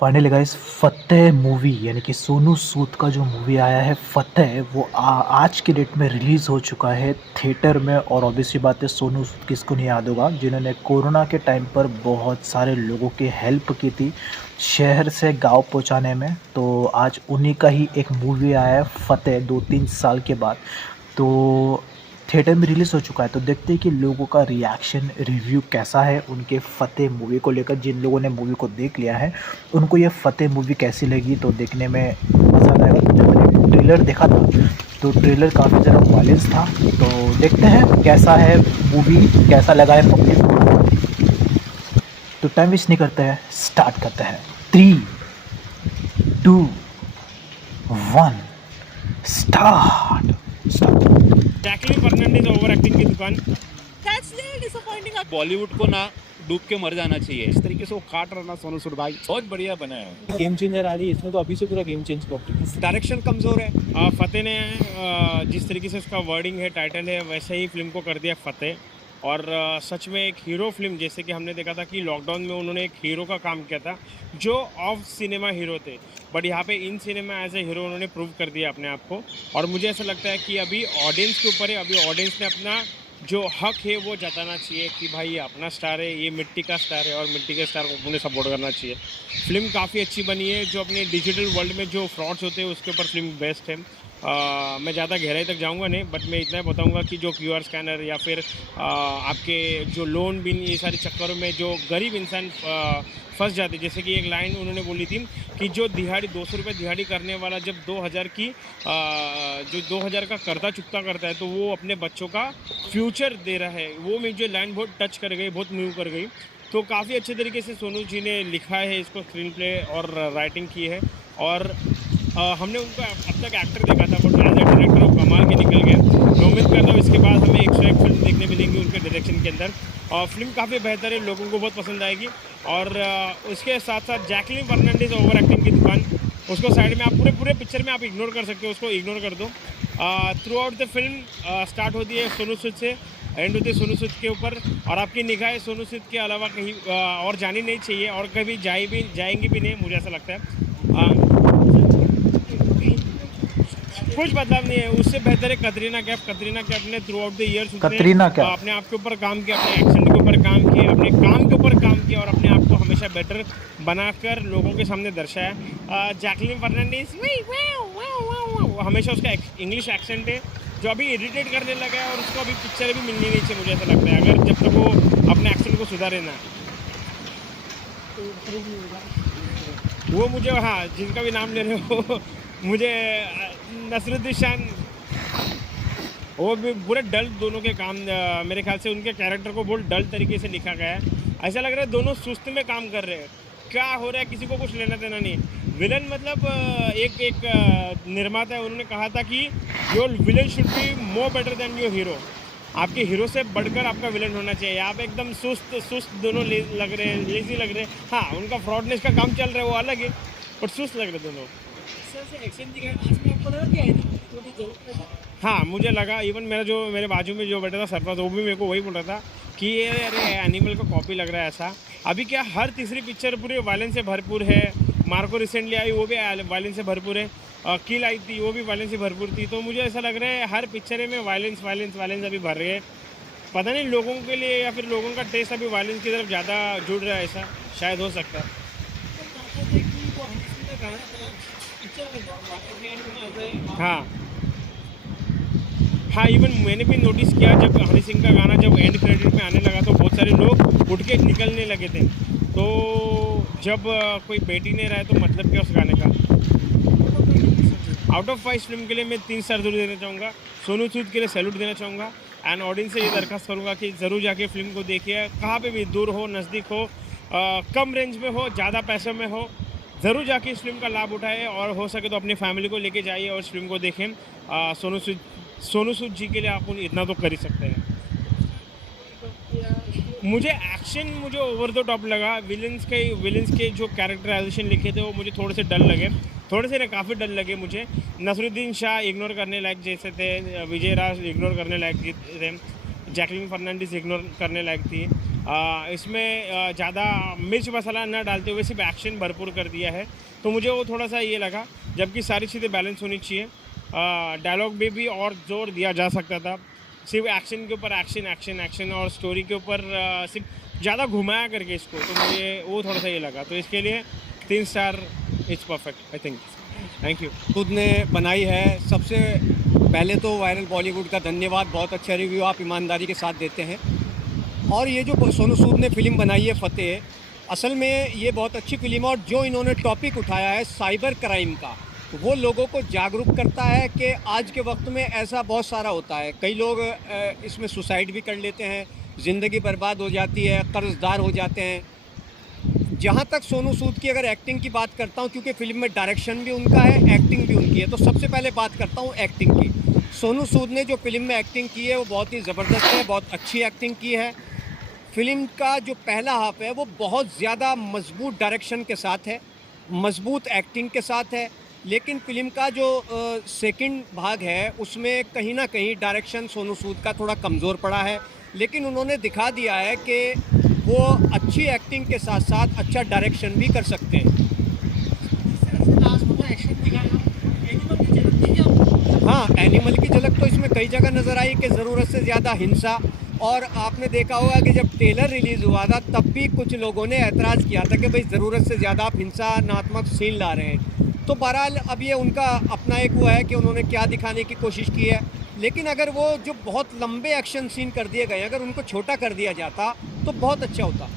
Finally guys फतेह movie यानी कि सोनू सूद का जो मूवी आया है फतेह वो आज के डेट में रिलीज़ हो चुका है थिएटर में। और ऑब्वियसली बात है सोनू सूद किसको नहीं याद होगा जिन्होंने कोरोना के टाइम पर बहुत सारे लोगों की हेल्प की थी शहर से गांव पहुंचाने में। तो आज उन्हीं का ही एक मूवी आया है फतेह 2-3 साल के बाद। तो थिएटर में रिलीज़ हो चुका है। तो देखते हैं कि लोगों का रिएक्शन रिव्यू कैसा है उनके फतेह मूवी को लेकर। जिन लोगों ने मूवी को देख लिया है उनको ये फतेह मूवी कैसी लगी तो देखने में मज़ा आएगा। तो जब मैंने ट्रेलर देखा था तो ट्रेलर काफ़ी ज़्यादा वायलेंस था। तो देखते हैं कैसा है मूवी, कैसा लगा है पब्लिक को। तो टाइम वेस्ट नहीं करते हैं, स्टार्ट करते हैं। 3, 2, 1 start start. Jacqueline Fernandez over acting की दुकान। That's really disappointing. बॉलीवुड को ना डूब के मर जाना चाहिए। इस तरीके से वो काट रहा ना सोनू सूद भाई, बहुत बढ़िया बना है। गेम चेंजर आ रही है इसमें, तो अभी से पूरा गेम चेंज कर। डायरेक्शन कमज़ोर है। फतेह ने जिस तरीके से उसका वर्डिंग है, टाइटल है, वैसे ही फिल्म को कर दिया फतेह। और सच में एक हीरो फिल्म, जैसे कि हमने देखा था कि लॉकडाउन में उन्होंने एक हीरो का काम किया था जो ऑफ सिनेमा हीरो थे, बट यहाँ पे in cinema as a hero उन्होंने प्रूव कर दिया अपने आप को। और मुझे ऐसा लगता है कि अभी ऑडियंस के ऊपर है, अभी ऑडियंस ने अपना जो हक है वो जताना चाहिए कि भाई ये अपना स्टार है, ये मिट्टी का स्टार है और मिट्टी के स्टार को उन्हें सपोर्ट करना चाहिए। फिल्म काफ़ी अच्छी बनी है। जो अपने डिजिटल वर्ल्ड में जो फ्रॉड्स होते हैं उसके ऊपर फिल्म बेस्ट है। मैं ज़्यादा गहराई तक जाऊंगा नहीं, बट मैं इतना बताऊंगा कि जो क्यूआर स्कैनर या फिर आपके जो लोन बिन, ये सारे चक्करों में जो गरीब इंसान फंस जाते, जैसे कि एक लाइन उन्होंने बोली थी कि जो दिहाड़ी 200 रुपये दिहाड़ी करने वाला जब 2000 की जो 2000 का करता चुकता करता है तो वो अपने बच्चों का फ्यूचर दे रहा है। वो मुझे लाइन बहुत टच कर गई, बहुत मूव कर गई। तो काफ़ी अच्छे तरीके से सोनू जी ने लिखा है इसको, स्क्रीन प्ले और राइटिंग की है। और हमने उनको अब तक एक्टर देखा था, बट एज ए डायरेक्टर वो कमाल के निकल गए। मैं उम्मीद करता हूँ इसके बाद हमें 101 फिल्म देखने मिलेंगी उनके डायरेक्शन के अंदर। और फिल्म काफ़ी बेहतर है, लोगों को बहुत पसंद आएगी। और उसके साथ साथ जैकलिन फर्नांडिस ओवर एक्टिंग की दुकान, उसको साइड में आप पूरे पिक्चर में आप इग्नोर कर सकते हो, उसको इग्नोर कर दो। Through out the film start होती है सोनू सूद से, एंड होती है सोनू सूद के ऊपर। और आपकी निगाहें सोनू सूद के अलावा कहीं और जानी नहीं चाहिए और कभी जाएंगी भी नहीं, मुझे ऐसा लगता है। कुछ बदलाव नहीं है, उससे बेहतर है कतरीना कैफ। कतरीना कैफ ने थ्रू आउट द ईयर्स अपने आप के ऊपर काम किया, अपने एक्सेंट के ऊपर काम किया, अपने काम के ऊपर काम किया और अपने आप को हमेशा बेटर बनाकर लोगों के सामने दर्शाया। जैकलिन फर्नांडिस हमेशा उसका इंग्लिश एक्सेंट है जो अभी इरिटेट करने लगा है और उसको अभी पिक्चर भी मिलनी नहीं चाहिए, मुझे ऐसा लगता है, अगर जब तक वो अपने एक्सेंट को सुधारे ना। वो मुझे, हाँ, जिनका भी नाम ले रहे हो मुझे नसरुद्दीन शान, वो भी पूरे डल दोनों के काम, मेरे ख्याल से उनके कैरेक्टर को बहुत डल तरीके से लिखा गया है। ऐसा लग रहा है दोनों सुस्त में काम कर रहे हैं, क्या हो रहा है किसी को कुछ लेना देना नहीं। विलन मतलब एक निर्माता है, उन्होंने कहा था कि your villain should be more better than your hero. आपके हीरो से बढ़कर आपका विलन होना चाहिए। आप एकदम सुस्त दोनों लग रहे हैं, लेजी लग रहे हैं। हाँ, उनका फ्रॉडनेस का काम चल रहा है वो अलग है, बट सुस्त लग रहे दोनों। हाँ, मुझे लगा, इवन मेरे बाजू में जो बैठा था सरफराज, वो भी मेरे को वही बोल रहा था कि ये अरे एनिमल का कॉपी लग रहा है ऐसा। अभी क्या हर तीसरी पिक्चर पूरी वायलेंस से भरपूर है। मार्को रिसेंटली आई, वो भी वायलेंस से भरपूर है। किल आई थी, वो भी वायलेंस से भरपूर थी। तो मुझे ऐसा लग रहा है हर पिक्चर में वायलेंस अभी भर रहे हैं। पता नहीं लोगों के लिए या फिर लोगों का टेस्ट अभी वायलेंस की तरफ ज़्यादा जुड़ रहा है, ऐसा शायद हो सकता है। हाँ, इवन मैंने भी नोटिस किया जब हनी सिंह का गाना जब एंड क्रेडिट में आने लगा तो बहुत सारे लोग उठ के निकलने लगे थे। तो जब कोई बेटी नहीं रहा है तो मतलब क्या उस गाने का। आउट ऑफ 5 फिल्म के लिए मैं 3 स्टार जरूर देना चाहूँगा। सोनू सूद के लिए सैल्यूट देना चाहूँगा एंड ऑडियंस से ये दरख्वास्त करूँगा कि ज़रूर जाके फिल्म को देखिए, कहाँ पे भी, दूर हो नज़दीक हो, कम रेंज में हो, ज़्यादा पैसों में हो, ज़रूर जाके इस फिल्म का लाभ उठाए और हो सके तो अपनी फैमिली को लेके जाइए और इस फिल्म को देखें। सोनू सूद जी के लिए आप इतना तो कर ही सकते हैं। मुझे ओवर द टॉप लगा। विलन्स के जो कैरेक्टराइजेशन लिखे थे वो मुझे थोड़े से डल लगे, काफ़ी डल लगे मुझे। नसरुद्दीन शाह इग्नोर करने लायक जैसे थे, विजय राज इग्नोर करने लायक थे, जैकलिन फर्नांडिस इग्नोर करने लायक थी। इसमें ज़्यादा मिर्च मसाला ना डालते हुए सिर्फ एक्शन भरपूर कर दिया है, तो मुझे वो थोड़ा सा ये लगा, जबकि सारी चीज़ें बैलेंस होनी चाहिए। डायलॉग में भी और जोर दिया जा सकता था, सिर्फ एक्शन के ऊपर एक्शन एक्शन एक्शन और स्टोरी के ऊपर सिर्फ ज़्यादा घुमाया करके इसको, तो मुझे वो थोड़ा सा ये लगा। तो इसके लिए 3 star it's perfect I think. Thank you. खुद ने बनाई है। सबसे पहले तो वायरल बॉलीवुड का धन्यवाद, बहुत अच्छा रिव्यू आप ईमानदारी के साथ देते हैं। और ये जो सोनू सूद ने फ़िल्म बनाई है फतेह, असल में ये बहुत अच्छी फ़िल्म है। और जो इन्होंने टॉपिक उठाया है साइबर क्राइम का, वो लोगों को जागरूक करता है कि आज के वक्त में ऐसा बहुत सारा होता है। कई लोग इसमें सुसाइड भी कर लेते हैं, ज़िंदगी बर्बाद हो जाती है, कर्जदार हो जाते हैं। जहाँ तक सोनू सूद की अगर एक्टिंग की बात करता हूँ, क्योंकि फ़िल्म में डायरेक्शन भी उनका है, एक्टिंग भी उनकी है, तो सबसे पहले बात करता हूँ एक्टिंग की। सोनू सूद ने जो फ़िल्म में एक्टिंग की है वो बहुत ही ज़बरदस्त है, बहुत अच्छी एक्टिंग की है। फ़िल्म का जो पहला हाफ है वो बहुत ज़्यादा मजबूत डायरेक्शन के साथ है, मजबूत एक्टिंग के साथ है। लेकिन फ़िल्म का जो सेकंड भाग है उसमें कहीं ना कहीं डायरेक्शन सोनू सूद का थोड़ा कमज़ोर पड़ा है। लेकिन उन्होंने दिखा दिया है कि वो अच्छी एक्टिंग के साथ साथ अच्छा डायरेक्शन भी कर सकते हैं। हाँ, एनिमल की झलक तो इसमें कई जगह नज़र आई कि ज़रूरत से ज़्यादा हिंसा। और आपने देखा होगा कि जब ट्रेलर रिलीज़ हुआ था तब भी कुछ लोगों ने ऐतराज़ किया था कि भाई ज़रूरत से ज़्यादा आप हिंसात्मक सीन ला रहे हैं। तो बहरहाल अब ये उनका अपना एक वो है कि उन्होंने क्या दिखाने की कोशिश की है। लेकिन अगर वो जो बहुत लंबे एक्शन सीन कर दिए गए, अगर उनको छोटा कर दिया जाता तो बहुत अच्छा होता।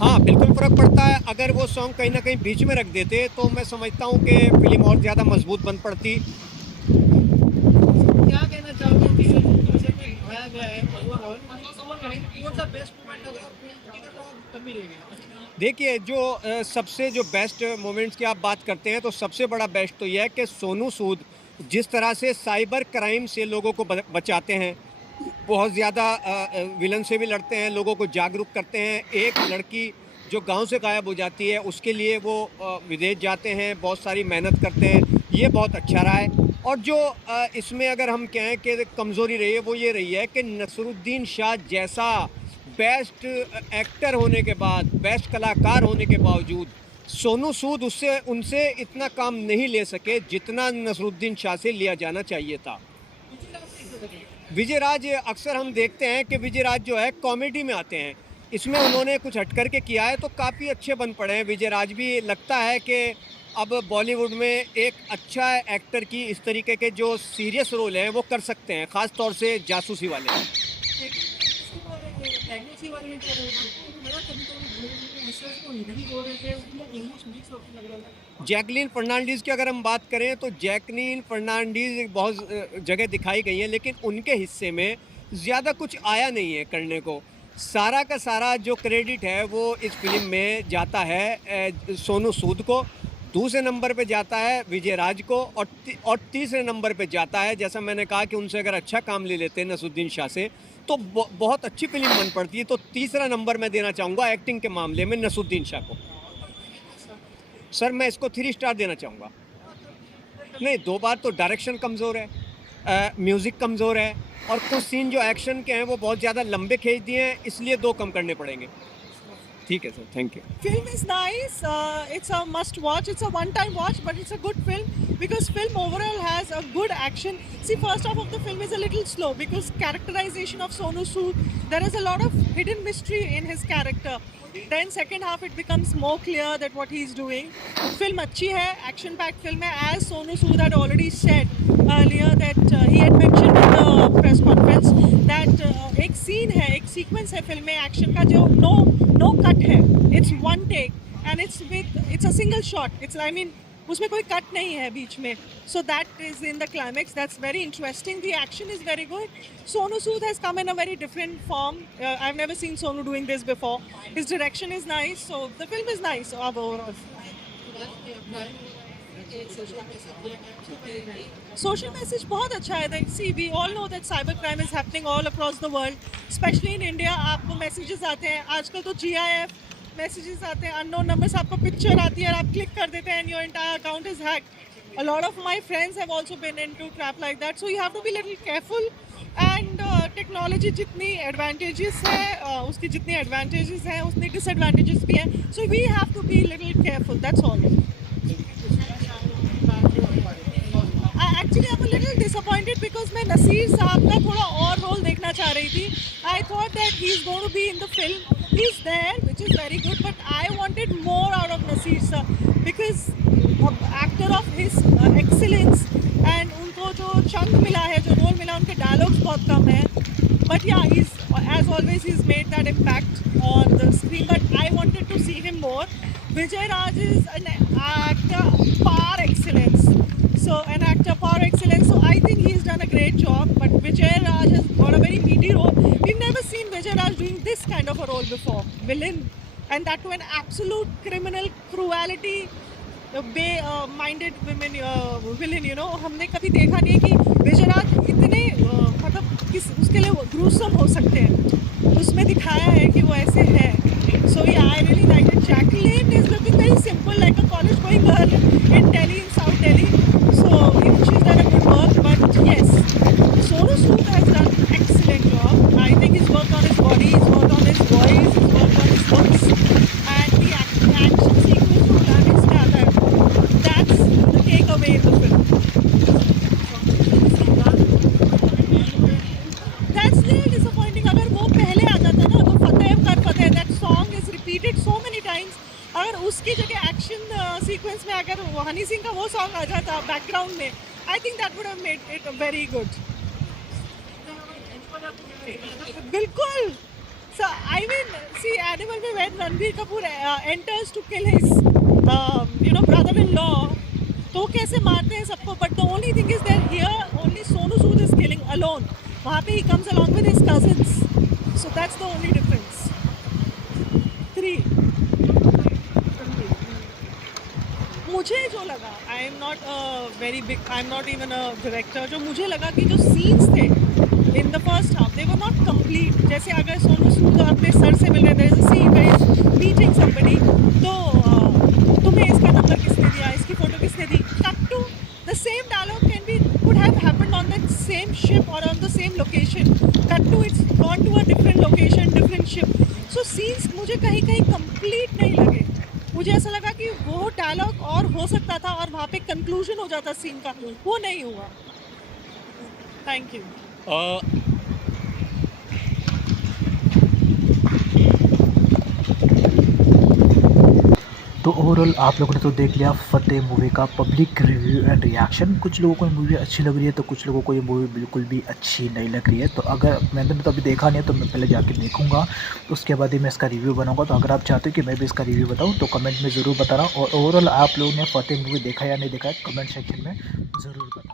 हाँ, बिल्कुल फ़र्क पड़ता है। अगर वो सॉन्ग कहीं ना कहीं बीच में रख देते तो मैं समझता हूँ कि फ़िल्म और ज़्यादा मजबूत बन पड़ती। क्या कहना चाहोगे टीजर में दिखाया गया है ओवरऑल, कौन सा बेस्ट मोमेंट अगर कमी रह गया? देखिए, जो सबसे जो बेस्ट मोमेंट्स की आप बात करते हैं तो सबसे बड़ा बेस्ट तो यह है कि सोनू सूद जिस तरह से साइबर क्राइम से लोगों को बचाते हैं, बहुत ज़्यादा विलन से भी लड़ते हैं, लोगों को जागरूक करते हैं। एक लड़की जो गांव से गायब हो जाती है उसके लिए वो विदेश जाते हैं, बहुत सारी मेहनत करते हैं, ये बहुत अच्छा रहा है। और जो इसमें अगर हम कहें कि कमज़ोरी रही है वो ये रही है कि नसरुद्दीन शाह जैसा बेस्ट एक्टर होने के बाद, बेस्ट कलाकार होने के बावजूद सोनू सूद उनसे इतना काम नहीं ले सके जितना नसरुद्दीन शाह से लिया जाना चाहिए था। विजय राज अक्सर हम देखते हैं कि विजय राज जो है कॉमेडी में आते हैं, इसमें उन्होंने कुछ हट करके किया है तो काफ़ी अच्छे बन पड़े हैं विजय राज भी। लगता है कि अब बॉलीवुड में एक अच्छा एक्टर की इस तरीके के जो सीरियस रोल हैं वो कर सकते हैं, ख़ास तौर से जासूसी वाले। जैकलीन फर्नांडीज़ की अगर हम बात करें तो जैकलीन फर्नांडीज़ बहुत जगह दिखाई गई है, लेकिन उनके हिस्से में ज़्यादा कुछ आया नहीं है करने को। सारा का सारा जो क्रेडिट है वो इस फिल्म में जाता है सोनू सूद को, दूसरे नंबर पे जाता है विजय राज को, और तीसरे नंबर पे जाता है, जैसा मैंने कहा कि उनसे अगर अच्छा काम ले लेते हैं नसरुद्दीन शाह से तो बहुत अच्छी फिल्म बन पड़ती है। तो तीसरा नंबर मैं देना चाहूँगा एक्टिंग के मामले में नसरुद्दीन शाह को। सर मैं इसको 3 स्टार देना चाहूँगा। नहीं, 2 बार तो डायरेक्शन कमज़ोर है, म्यूज़िक कमज़ोर है, और कुछ सीन जो एक्शन के हैं वो बहुत ज़्यादा लंबे खींच दिए हैं, इसलिए 2 कम करने पड़ेंगे। ठीक है sir, thank you. Film is nice. It's a must watch. It's a one-time watch, but it's a good film because film overall has a good action. See, first half of the film is a little slow because characterization of Sonu Sood, there is a lot of hidden mystery in his character. Then second half it becomes more clear that what he's doing. Film अच्छी है, action-packed film है. As Sonu Sood had already said earlier that he had mentioned in the press conference that एक scene है, एक sequence है film में action का जो no cut है. It's one take and it's a single shot. उसमें कोई कट नहीं है बीच में. So that is in the climax. That's very interesting. The action is very good. Sonu Sood has come in a very different form. I've never seen Sonu doing this before. His direction is nice. So the film is nice overall. Social message बहुत अच्छा है. See, we all know that cyber crime is happening all across the world, especially in India. आपको messages आते हैं आजकल तो GIF messages आते हैं, अननोन नंबर से आपको पिक्चर आती है और आप क्लिक कर देते हैं and your entire account is hacked. A lot of my friends have also been into trap like that, so you have to be little careful. And technology जितनी एडवांटेजेस है उसकी जितनी एडवांटेजेस हैं उतनी डिसएडवांटेजेस भी हैं, so we have to be little careful, that's all. Actually, I'm a little disappointed because मैं नसीर साहब का थोड़ा और रोल देखना चाह रही थी. I thought that he's going to be in the film. He's there, which is very good, but I wanted more out of Naseer sir because actor of his excellence and उनको जो chunk मिला है, जो role मिला, उनके dialogues बहुत कम हैं. But yeah, he's as always he's made that impact on the screen. But I wanted to see him more. Vijay Raj is an actor par excellence. So an actor par excellence. So I think he's done a great job. But Vijay Raj has got a very meaty role. We've never seen Vijay Raj doing this kind of a role before. Villain, and that to an absolute criminal cruelty. minded women villain, you know, हमने कभी देखा नहीं है कि विजय राज इतने मतलब किस उसके लिए ग्रूसम हो सकते हैं. उसमें दिखाया है कि वो ऐसे है. So yeah, I really liked it. Jacqueline is looking very simple, like a college going girl in Delhi, in South Delhi. So even she's done a good work. But yes, Sonu Sood has done an excellent job. I think he's worked on his body, he's worked on his voice, he's worked on his looks, and the action sequence जो done इसमें आता है, that's the takeaway in the film. That's really disappointing. अगर वो पहले आ जाता ना, तो फतेह कर फतेह, that song is repeated so many times. अगर उसकी जगह एक्शन सीक्वेंस में अगर वो हनी सिंह का वो सॉन्ग आ जाता बैकग्राउंड में, I think that would have made it very good. बिल्कुल. So I mean, see, Animal में when Ranbir Kapoor enters to kill his brother-in-law, तो कैसे मारते हैं सबको. But the only thing is that here only Sonu Sood is killing alone. वहाँ पे he comes along with his cousins. So that's the only difference. 3. मुझे जो लगा, I am not even a director, जो मुझे लगा कि जो सीन्स थे in the first half they were not complete. जैसे अगर सोनू सूद अपने सर से मिल रहे थे, scene where is meeting somebody, तो तुम्हें इसका नंबर किसने दिया, इसकी फोटो किसने दी. Cut to the same dialogue can be could have happened on that same ship और on the same location. Cut to it's gone to a different location, different ship. So scenes मुझे कहीं कहीं complete नहीं लगे. मुझे ऐसा लगा कि वो डायलॉग और हो सकता था और वहाँ पे कंक्लूजन हो जाता सीन का, वो नहीं हुआ. Thank you. तो ओवरऑल आप लोगों ने तो देख लिया फतेह मूवी का पब्लिक रिव्यू एंड रिएक्शन. कुछ लोगों को मूवी अच्छी लग रही है तो कुछ लोगों को ये मूवी बिल्कुल भी अच्छी नहीं लग रही है. तो अगर मैंने तो अभी देखा नहीं है तो मैं पहले जाके देखूंगा, उसके बाद ही मैं इसका रिव्यू बनाऊंगा. तो अगर आप चाहते हो कि मैं भी इसका रिव्यू बताऊं तो कमेंट में ज़रूर बताना. और ओवरऑल आप लोगों ने फतेह मूवी देखा या नहीं देखा है कमेंट सेक्शन में ज़रूर बताना.